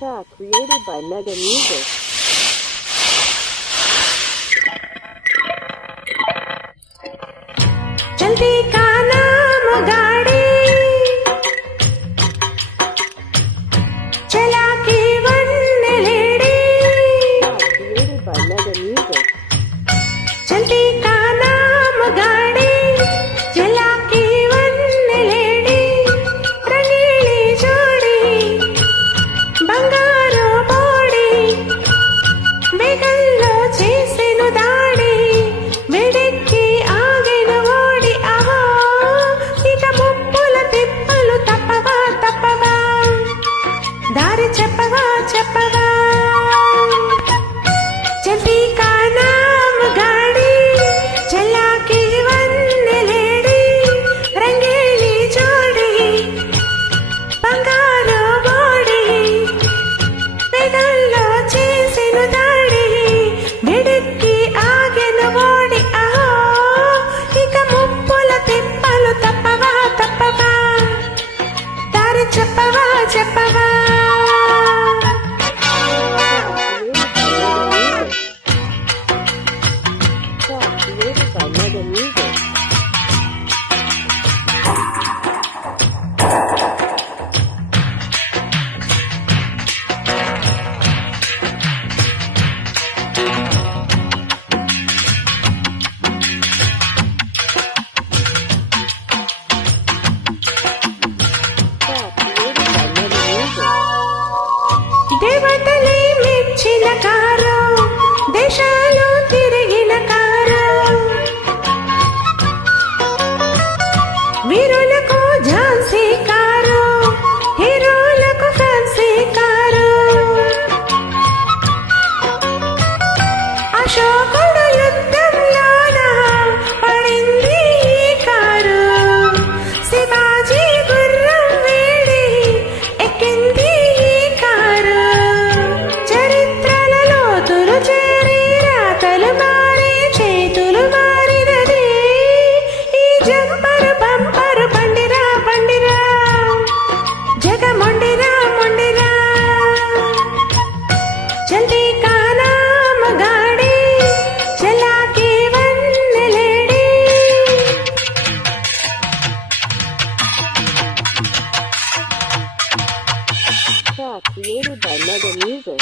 track created by Mega Music. चलती का नाम गाड़ी चला की one lady Created by Mega Music. चलती का नाम गाड़ी चला की वन लेडी रंगीली जोड़ी బంగారు బోడి వేగంలో చేసెను దాడి వేడెక్కి ఆగెను ఓడి ఆహా ఇక ముప్పుల తిప్పలు తప్పవా తప్పవా దారి చెప్పవా చెప్పవా చల్తీ కా నామ్ గాడి చలాకి వన్నెలేడి రంగేలి జోడి బంగారు బోడి వేగంలో చేసెను దాడి వేడెక్కి ఆగెను ఓడి ఆహో ఇక ముప్పుల తిప్పలు తప్పవా తప్పవా దారి చెప్పవా చెప్పవా Created by Mega Music. Track created by Mega Music. దేవతలే మెచ్చిన కారు దేశాలు తిరిగిన కారు వీరులకు ఝాన్సీ కారు హీరోలకు ఫ్యాన్సీ కారు అశోకుడు యుద్ధంలోన పడింది ఈ కారు శివాజీ గుర్రం వేడి ఎక్కింది ఈ కారు చరిత్రలలో తులు చేరి రాతలు మారి చేతులు మారినది ఈ జంపరు బంపరు బండిరా బండిరా జగమొండిరా మొండిరా జల్దీ కా నామ్ గాడి చలాకి వన్నెలేడి Track created by Mega Music.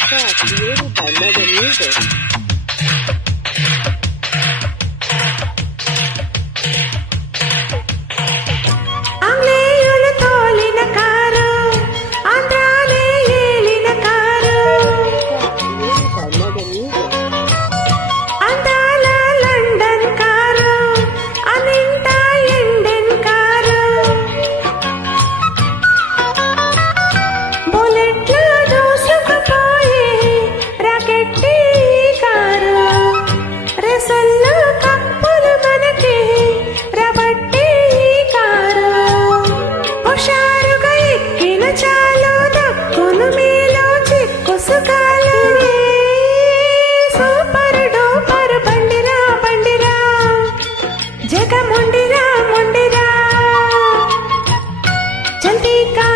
Track created by Mega Music. ఆంగ్లేయులు తోలిన కారు ఆంధ్రాలే ఏలిన car Track created by Mega Music. అందాల లండన్ కారు అనింటా ఎండెన్ కారు బుల్లెట్లు దూసుకుపోయే రాకెట్టి కారు రేసుల్లో కప్పులు మనకి రబట్టి కారు హుషారుగా ఎక్కిన చాలు దక్కును మీలో చిక్కు సుఖాలు సూపర్ డూపర్ బండిరా బండిరా జగమొండిరా మొండిరా చల్తీ కా